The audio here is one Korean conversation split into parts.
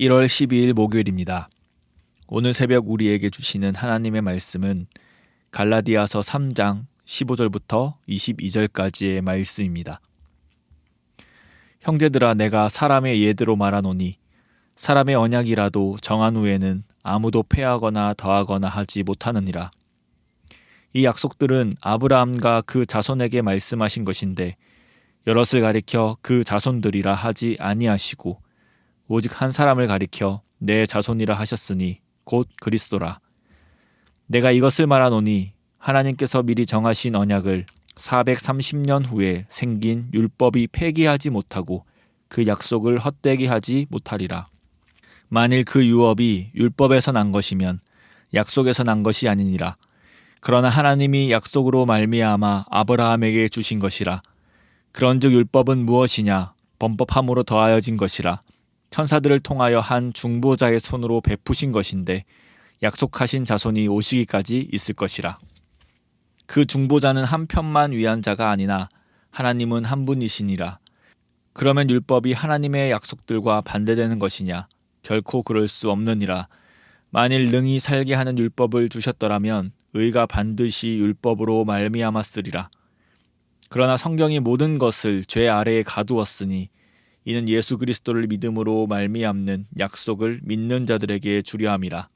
1월 12일 목요일입니다. 오늘 새벽 우리에게 주시는 하나님의 말씀은 갈라디아서 3장 15절부터 22절까지의 말씀입니다. 형제들아, 내가 사람의 예대로 말하노니 사람의 언약이라도 정한 후에는 아무도 패하거나 더하거나 하지 못하느니라. 이 약속들은 아브라함과 그 자손에게 말씀하신 것인데 여럿을 가리켜 그 자손들이라 하지 아니하시고 오직 한 사람을 가리켜 내 자손이라 하셨으니 곧 그리스도라. 내가 이것을 말하노니 하나님께서 미리 정하신 언약을 430년 후에 생긴 율법이 폐기하지 못하고 그 약속을 헛되게 하지 못하리라. 만일 그 유업이 율법에서 난 것이면 약속에서 난 것이 아니니라. 그러나 하나님이 약속으로 말미암아 아브라함에게 주신 것이라. 그런즉 율법은 무엇이냐? 범법함으로 더하여진 것이라. 천사들을 통하여 한 중보자의 손으로 베푸신 것인데 약속하신 자손이 오시기까지 있을 것이라. 그 중보자는 한 편만 위한 자가 아니나 하나님은 한 분이시니라. 그러면 율법이 하나님의 약속들과 반대되는 것이냐? 결코 그럴 수 없느니라. 만일 능히 살게 하는 율법을 주셨더라면 의가 반드시 율법으로 말미암았으리라. 그러나 성경이 모든 것을 죄 아래에 가두었으니 이는 예수 그리스도를 믿음으로 말미암는 약속을 믿는 자들에게 주려 함이라.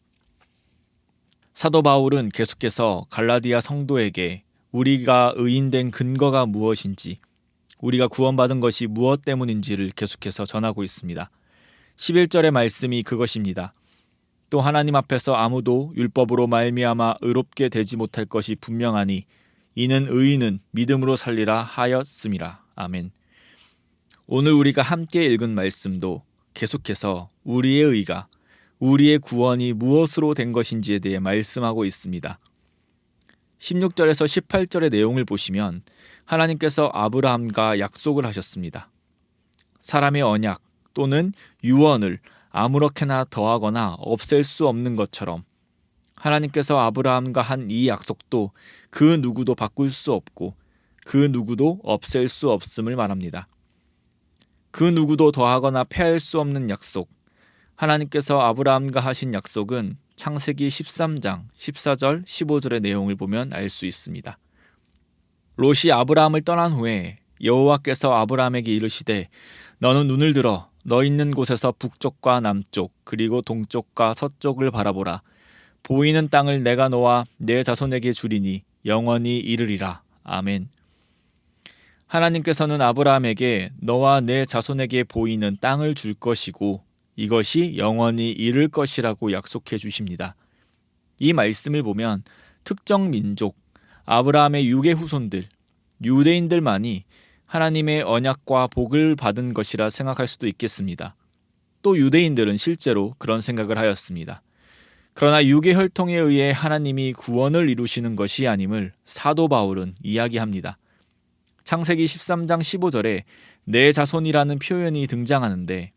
사도 바울은 계속해서 갈라디아 성도에게 우리가 의인된 근거가 무엇인지, 우리가 구원받은 것이 무엇 때문인지를 계속해서 전하고 있습니다. 11절의 말씀이 그것입니다. 또 하나님 앞에서 아무도 율법으로 말미암아 의롭게 되지 못할 것이 분명하니 이는 의인은 믿음으로 살리라 하였음이라. 아멘. 오늘 우리가 함께 읽은 말씀도 계속해서 우리의 의가, 우리의 구원이 무엇으로 된 것인지에 대해 말씀하고 있습니다. 16절에서 18절의 내용을 보시면 하나님께서 아브라함과 약속을 하셨습니다. 사람의 언약 또는 유언을 아무렇게나 더하거나 없앨 수 없는 것처럼 하나님께서 아브라함과 한 이 약속도 그 누구도 바꿀 수 없고 그 누구도 없앨 수 없음을 말합니다. 그 누구도 더하거나 패할 수 없는 약속, 하나님께서 아브라함과 하신 약속은 창세기 13장 14절 15절의 내용을 보면 알 수 있습니다. 롯이 아브라함을 떠난 후에 여호와께서 아브라함에게 이르시되 너는 눈을 들어 너 있는 곳에서 북쪽과 남쪽 그리고 동쪽과 서쪽을 바라보라. 보이는 땅을 내가 너와 내 자손에게 주리니 영원히 이르리라. 아멘. 하나님께서는 아브라함에게 너와 내 자손에게 보이는 땅을 줄 것이고 이것이 영원히 이를 것이라고 약속해 주십니다. 이 말씀을 보면 특정 민족, 아브라함의 육의 후손들, 유대인들만이 하나님의 언약과 복을 받은 것이라 생각할 수도 있겠습니다. 또 유대인들은 실제로 그런 생각을 하였습니다. 그러나 육의 혈통에 의해 하나님이 구원을 이루시는 것이 아님을 사도 바울은 이야기합니다. 창세기 13장 15절에 내 자손이라는 표현이 등장하는데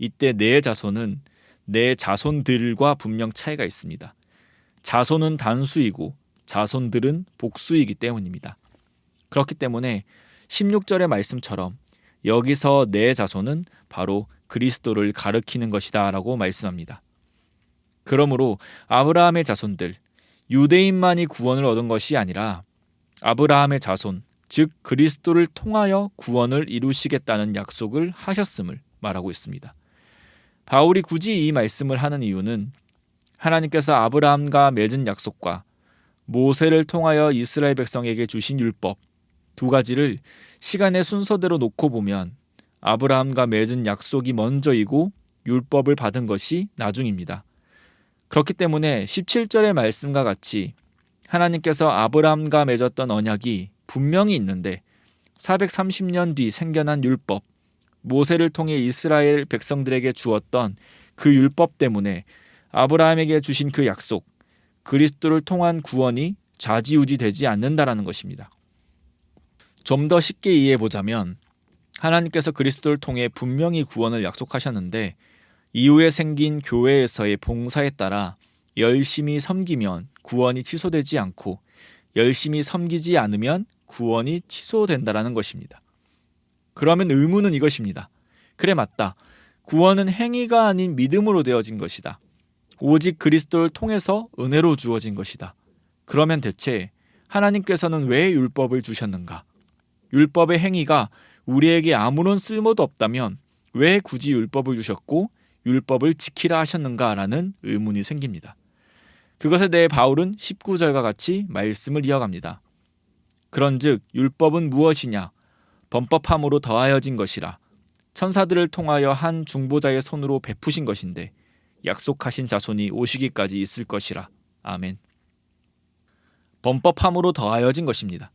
이때 내 자손은 내 자손들과 분명 차이가 있습니다. 자손은 단수이고 자손들은 복수이기 때문입니다. 그렇기 때문에 16절의 말씀처럼 여기서 내 자손은 바로 그리스도를 가리키는 것이다 라고 말씀합니다. 그러므로 아브라함의 자손들, 유대인만이 구원을 얻은 것이 아니라 아브라함의 자손, 즉 그리스도를 통하여 구원을 이루시겠다는 약속을 하셨음을 말하고 있습니다. 바울이 굳이 이 말씀을 하는 이유는 하나님께서 아브라함과 맺은 약속과 모세를 통하여 이스라엘 백성에게 주신 율법 두 가지를 시간의 순서대로 놓고 보면 아브라함과 맺은 약속이 먼저이고 율법을 받은 것이 나중입니다. 그렇기 때문에 17절의 말씀과 같이 하나님께서 아브라함과 맺었던 언약이 분명히 있는데 430년 뒤 생겨난 율법, 모세를 통해 이스라엘 백성들에게 주었던 그 율법 때문에 아브라함에게 주신 그 약속, 그리스도를 통한 구원이 좌지우지되지 않는다라는 것입니다. 좀 더 쉽게 이해해보자면 하나님께서 그리스도를 통해 분명히 구원을 약속하셨는데 이후에 생긴 교회에서의 봉사에 따라 열심히 섬기면 구원이 취소되지 않고 열심히 섬기지 않으면 구원이 취소된다라는 것입니다. 그러면 의문은 이것입니다. 그래, 맞다. 구원은 행위가 아닌 믿음으로 되어진 것이다. 오직 그리스도를 통해서 은혜로 주어진 것이다. 그러면 대체 하나님께서는 왜 율법을 주셨는가? 율법의 행위가 우리에게 아무런 쓸모도 없다면 왜 굳이 율법을 주셨고 율법을 지키라 하셨는가라는 의문이 생깁니다. 그것에 대해 바울은 19절과 같이 말씀을 이어갑니다. 그런즉 율법은 무엇이냐? 범법함으로 더하여진 것이라. 천사들을 통하여 한 중보자의 손으로 베푸신 것인데 약속하신 자손이 오시기까지 있을 것이라. 아멘. 범법함으로 더하여진 것입니다.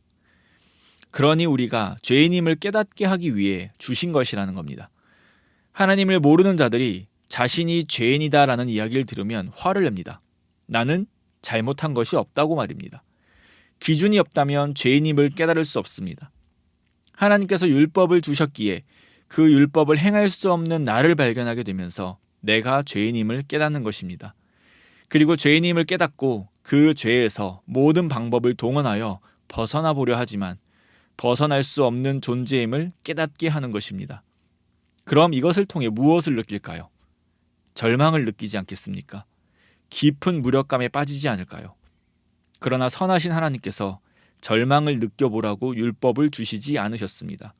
그러니 우리가 죄인임을 깨닫게 하기 위해 주신 것이라는 겁니다. 하나님을 모르는 자들이 자신이 죄인이다라는 이야기를 들으면 화를 냅니다. 나는 잘못한 것이 없다고 말입니다. 기준이 없다면 죄인임을 깨달을 수 없습니다. 하나님께서 율법을 주셨기에 그 율법을 행할 수 없는 나를 발견하게 되면서 내가 죄인임을 깨닫는 것입니다. 그리고 죄인임을 깨닫고 그 죄에서 모든 방법을 동원하여 벗어나 보려 하지만 벗어날 수 없는 존재임을 깨닫게 하는 것입니다. 그럼 이것을 통해 무엇을 느낄까요? 절망을 느끼지 않겠습니까? 깊은 무력감에 빠지지 않을까요? 그러나 선하신 하나님께서 절망을 느껴보라고 율법을 주시지 않으셨습니다.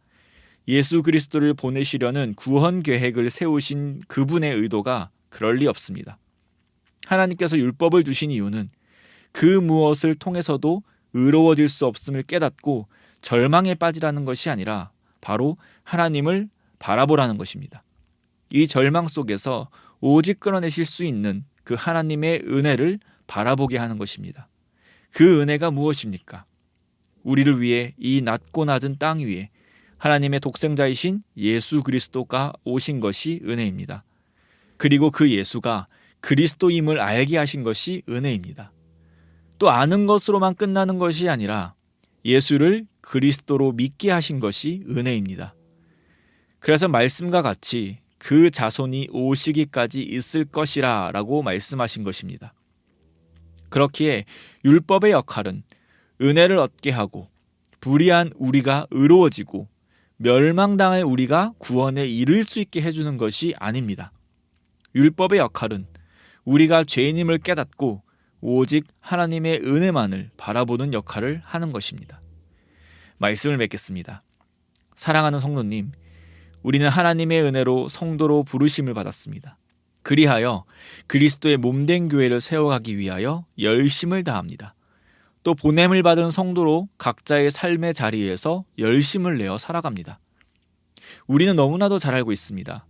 예수 그리스도를 보내시려는 구원 계획을 세우신 그분의 의도가 그럴 리 없습니다. 하나님께서 율법을 주신 이유는 그 무엇을 통해서도 의로워질 수 없음을 깨닫고 절망에 빠지라는 것이 아니라 바로 하나님을 바라보라는 것입니다. 이 절망 속에서 오직 끌어내실 수 있는 그 하나님의 은혜를 바라보게 하는 것입니다. 그 은혜가 무엇입니까? 우리를 위해 이 낮고 낮은 땅 위에 하나님의 독생자이신 예수 그리스도가 오신 것이 은혜입니다. 그리고 그 예수가 그리스도임을 알게 하신 것이 은혜입니다. 또 아는 것으로만 끝나는 것이 아니라 예수를 그리스도로 믿게 하신 것이 은혜입니다. 그래서 말씀과 같이 그 자손이 오시기까지 있을 것이라 라고 말씀하신 것입니다. 그렇기에 율법의 역할은 은혜를 얻게 하고 불의한 우리가 의로워지고 멸망당할 우리가 구원에 이를 수 있게 해주는 것이 아닙니다. 율법의 역할은 우리가 죄인임을 깨닫고 오직 하나님의 은혜만을 바라보는 역할을 하는 것입니다. 말씀을 맺겠습니다. 사랑하는 성도님, 우리는 하나님의 은혜로 성도로 부르심을 받았습니다. 그리하여 그리스도의 몸된 교회를 세워가기 위하여 열심을 다합니다. 또 보냄을 받은 성도로 각자의 삶의 자리에서 열심을 내어 살아갑니다. 우리는 너무나도 잘 알고 있습니다.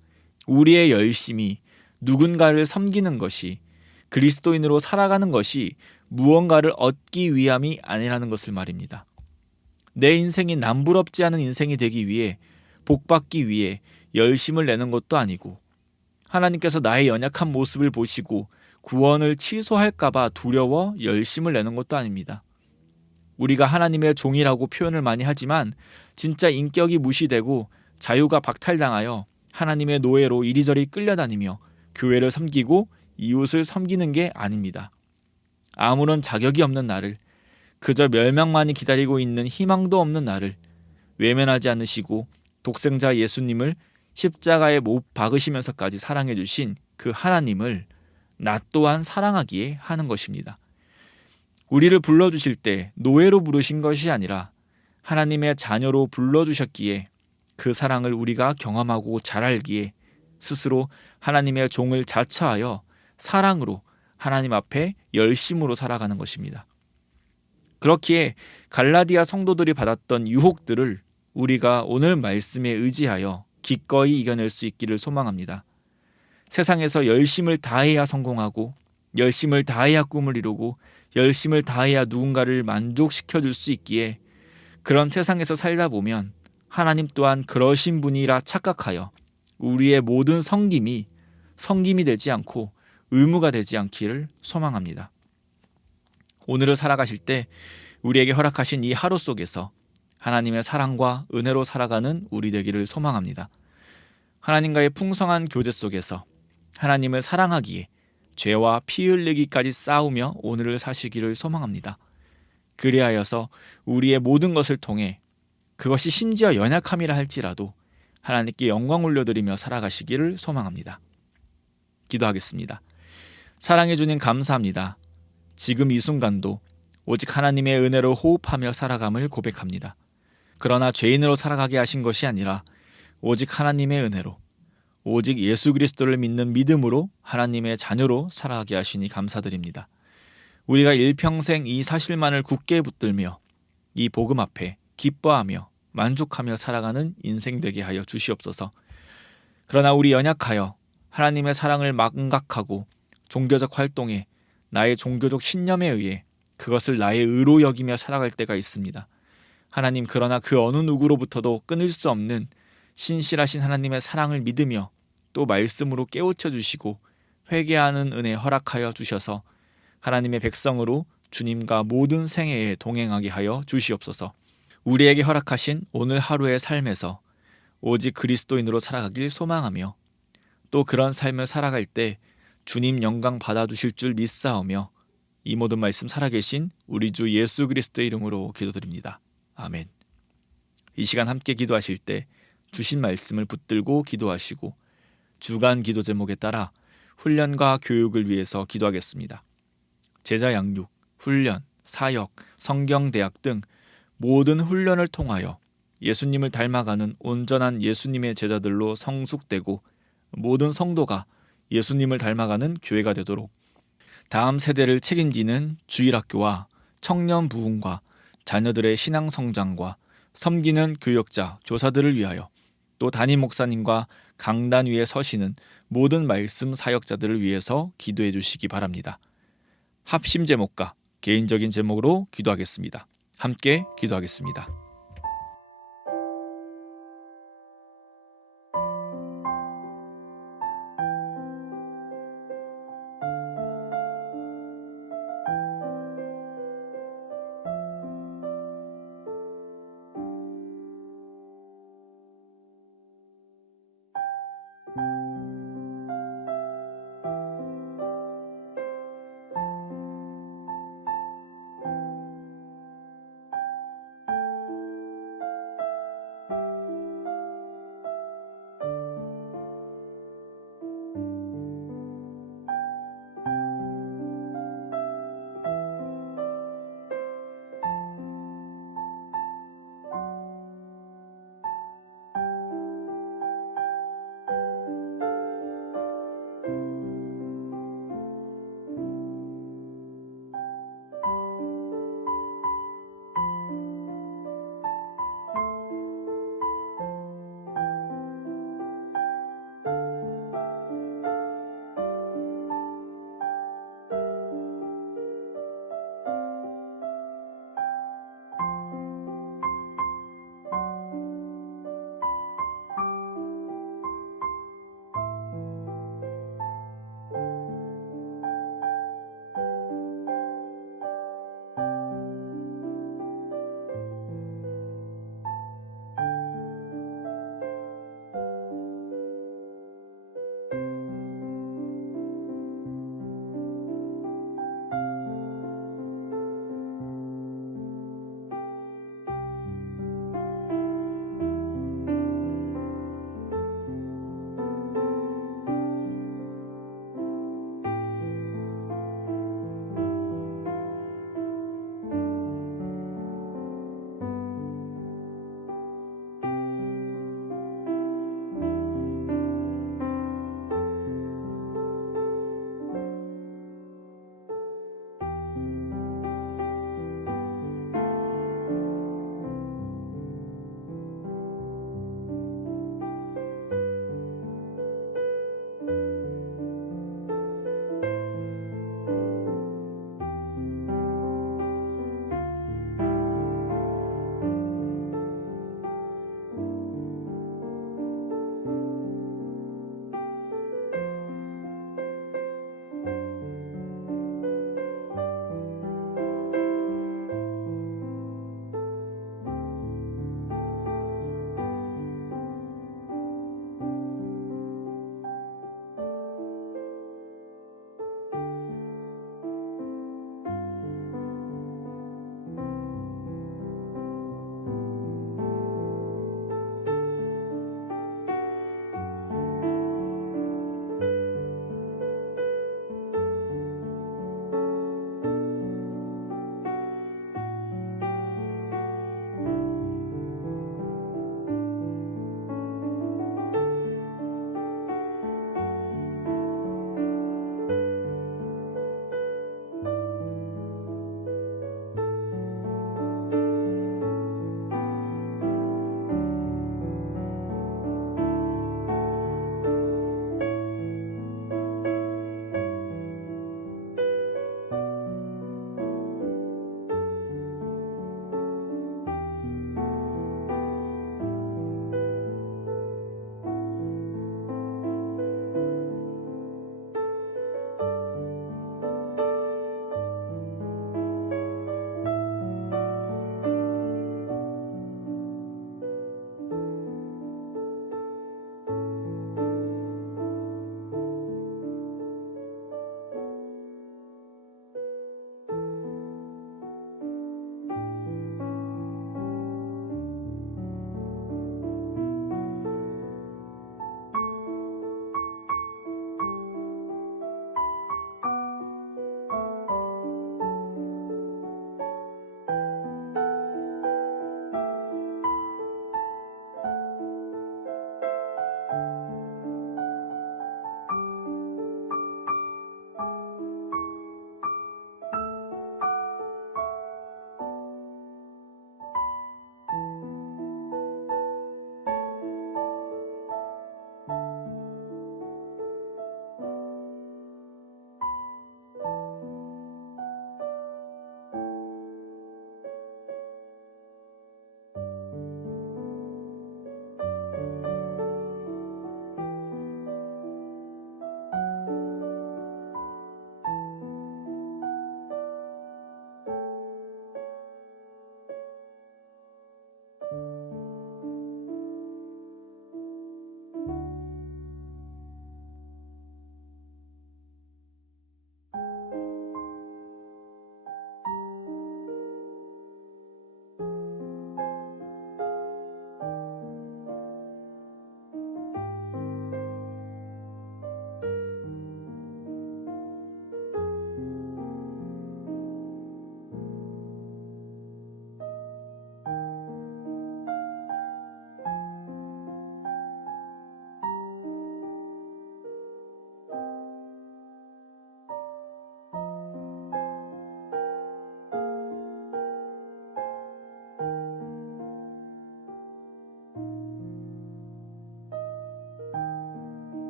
우리의 열심이 누군가를 섬기는 것이, 그리스도인으로 살아가는 것이 무언가를 얻기 위함이 아니라는 것을 말입니다. 내 인생이 남부럽지 않은 인생이 되기 위해, 복받기 위해 열심을 내는 것도 아니고, 하나님께서 나의 연약한 모습을 보시고 구원을 취소할까 봐 두려워 열심을 내는 것도 아닙니다. 우리가 하나님의 종이라고 표현을 많이 하지만 진짜 인격이 무시되고 자유가 박탈당하여 하나님의 노예로 이리저리 끌려다니며 교회를 섬기고 이웃을 섬기는 게 아닙니다. 아무런 자격이 없는 나를, 그저 멸망만이 기다리고 있는 희망도 없는 나를 외면하지 않으시고 독생자 예수님을 십자가에 못 박으시면서까지 사랑해 주신 그 하나님을 나 또한 사랑하기에 하는 것입니다. 우리를 불러주실 때 노예로 부르신 것이 아니라 하나님의 자녀로 불러주셨기에 그 사랑을 우리가 경험하고 잘 알기에 스스로 하나님의 종을 자처하여 사랑으로 하나님 앞에 열심으로 살아가는 것입니다. 그렇기에 갈라디아 성도들이 받았던 유혹들을 우리가 오늘 말씀에 의지하여 기꺼이 이겨낼 수 있기를 소망합니다. 세상에서 열심을 다해야 성공하고 열심을 다해야 꿈을 이루고 열심을 다해야 누군가를 만족시켜줄 수 있기에 그런 세상에서 살다 보면 하나님 또한 그러신 분이라 착각하여 우리의 모든 섬김이 되지 않고 의무가 되지 않기를 소망합니다. 오늘을 살아가실 때 우리에게 허락하신 이 하루 속에서 하나님의 사랑과 은혜로 살아가는 우리 되기를 소망합니다. 하나님과의 풍성한 교제 속에서 하나님을 사랑하기에 죄와 피 흘리기까지 싸우며 오늘을 사시기를 소망합니다. 그리하여서 우리의 모든 것을 통해 그것이 심지어 연약함이라 할지라도 하나님께 영광 올려드리며 살아가시기를 소망합니다. 기도하겠습니다. 사랑해 주님 감사합니다. 지금 이 순간도 오직 하나님의 은혜로 호흡하며 살아감을 고백합니다. 그러나 죄인으로 살아가게 하신 것이 아니라 오직 하나님의 은혜로, 오직 예수 그리스도를 믿는 믿음으로 하나님의 자녀로 살아가게 하시니 감사드립니다. 우리가 일평생 이 사실만을 굳게 붙들며 이 복음 앞에 기뻐하며 만족하며 살아가는 인생 되게 하여 주시옵소서. 그러나 우리 연약하여 하나님의 사랑을 망각하고 종교적 활동에 나의 종교적 신념에 의해 그것을 나의 의로 여기며 살아갈 때가 있습니다. 하나님, 그러나 그 어느 누구로부터도 끊을 수 없는 신실하신 하나님의 사랑을 믿으며 또 말씀으로 깨우쳐 주시고 회개하는 은혜 허락하여 주셔서 하나님의 백성으로 주님과 모든 생애에 동행하게 하여 주시옵소서. 우리에게 허락하신 오늘 하루의 삶에서 오직 그리스도인으로 살아가길 소망하며 또 그런 삶을 살아갈 때 주님 영광 받아주실 줄 믿사오며 이 모든 말씀 살아계신 우리 주 예수 그리스도의 이름으로 기도드립니다. 아멘. 이 시간 함께 기도하실 때 주신 말씀을 붙들고 기도하시고 주간 기도 제목에 따라 훈련과 교육을 위해서 기도하겠습니다. 제자 양육, 훈련, 사역, 성경대학 등 모든 훈련을 통하여 예수님을 닮아가는 온전한 예수님의 제자들로 성숙되고 모든 성도가 예수님을 닮아가는 교회가 되도록 다음 세대를 책임지는 주일학교와 청년 부흥과 자녀들의 신앙 성장과 섬기는 교역자, 교사들을 위하여 또 담임 목사님과 강단 위에 서시는 모든 말씀 사역자들을 위해서 기도해 주시기 바랍니다. 합심 제목과 개인적인 제목으로 기도하겠습니다. 함께 기도하겠습니다.